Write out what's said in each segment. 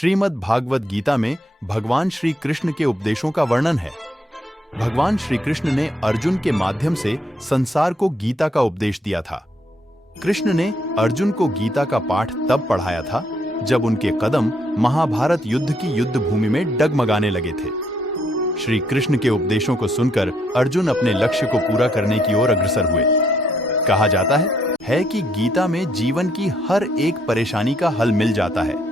श्रीमद् भागवत गीता में भगवान श्री कृष्ण के उपदेशों का वर्णन है। भगवान श्री कृष्ण ने अर्जुन के माध्यम से संसार को गीता का उपदेश दिया था। कृष्ण ने अर्जुन को गीता का पाठ तब पढ़ाया था जब उनके कदम महाभारत युद्ध की युद्ध भूमि में डगमगाने लगे थे। श्री कृष्ण के उपदेशों को सुनकर अर्जुन अपने लक्ष्य को पूरा करने की ओर अग्रसर हुए। कहा जाता है कि गीता में जीवन की हर एक परेशानी का हल मिल जाता है।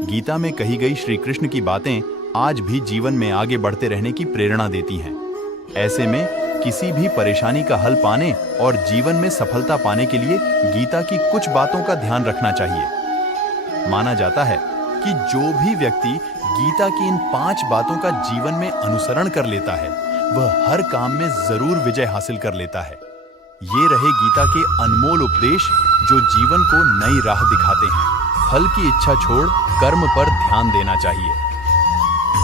गीता में कही गई श्री कृष्ण की बातें आज भी जीवन में आगे बढ़ते रहने की प्रेरणा देती हैं। ऐसे में किसी भी परेशानी का हल पाने और जीवन में सफलता पाने के लिए गीता की कुछ बातों का ध्यान रखना चाहिए। माना जाता है कि जो भी व्यक्ति गीता की इन 5 बातों का जीवन में अनुसरण कर लेता है वह हर काम में जरूर विजय हासिल कर लेता है। ये रहे गीता के अनमोल उपदेश जो जीवन को नई राह दिखाते हैं। फल की इच्छा छोड़ कर्म पर ध्यान देना चाहिए।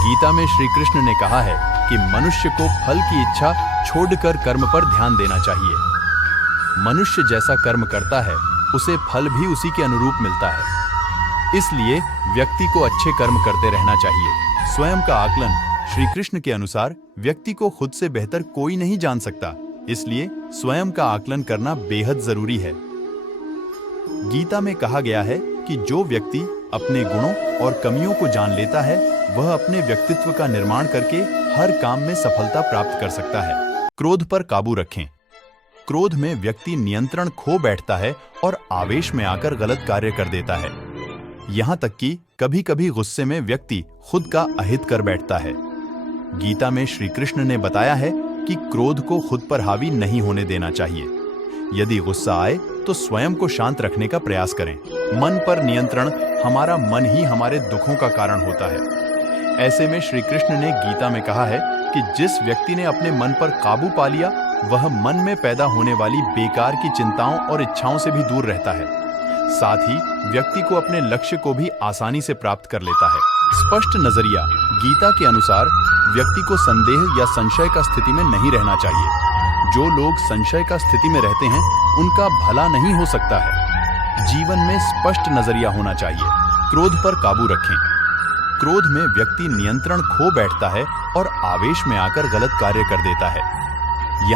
गीता में श्री कृष्ण ने कहा है कि मनुष्य को फल की इच्छा छोड़कर कर्म पर ध्यान देना चाहिए। मनुष्य जैसा कर्म करता है उसे फल भी उसी के अनुरूप मिलता है। इसलिए व्यक्ति को अच्छे कर्म करते रहना चाहिए। स्वयं का आकलन श्री कृष्ण के अनुसार व्यक्ति को खुद से बेहतर कोई नहीं जान सकता, इसलिए स्वयं का आकलन करना बेहद जरूरी है। गीता में कहा गया है कि जो व्यक्ति अपने गुणों और कमियों को जान लेता है वह अपने व्यक्तित्व का निर्माण करके हर काम में सफलता प्राप्त कर सकता है। क्रोध पर काबू रखें। क्रोध में व्यक्ति नियंत्रण खो बैठता है और आवेश में आकर गलत कार्य कर देता है। यहाँ तक कि कभी-कभी गुस्से में व्यक्ति खुद का अहित कर बैठता है। गीता में श्री कृष्ण ने बताया है कि क्रोध को खुद पर हावी नहीं होने देना चाहिए। यदि गुस्सा आए तो स्वयं को शांत रखने का प्रयास करें। मन पर नियंत्रण, हमारा मन ही हमारे दुखों का कारण होता है। ऐसे में श्री कृष्ण ने गीता में कहा है कि जिस व्यक्ति ने अपने मन पर काबू पा लिया वह मन में पैदा होने वाली बेकार की चिंताओं और इच्छाओं से भी दूर रहता है। साथ ही व्यक्ति को अपने लक्ष्य को भी आसानी से प्राप्त कर लेता है। स्पष्ट नजरिया। गीता के अनुसार व्यक्ति को संदेह या संशय का स्थिति में नहीं रहना चाहिए। जो लोग संशय का स्थिति में रहते हैं उनका भला नहीं हो सकता है। जीवन में स्पष्ट नजरिया होना चाहिए। क्रोध पर काबू रखें। क्रोध में व्यक्ति नियंत्रण खो बैठता है और आवेश में आकर गलत कार्य कर देता है।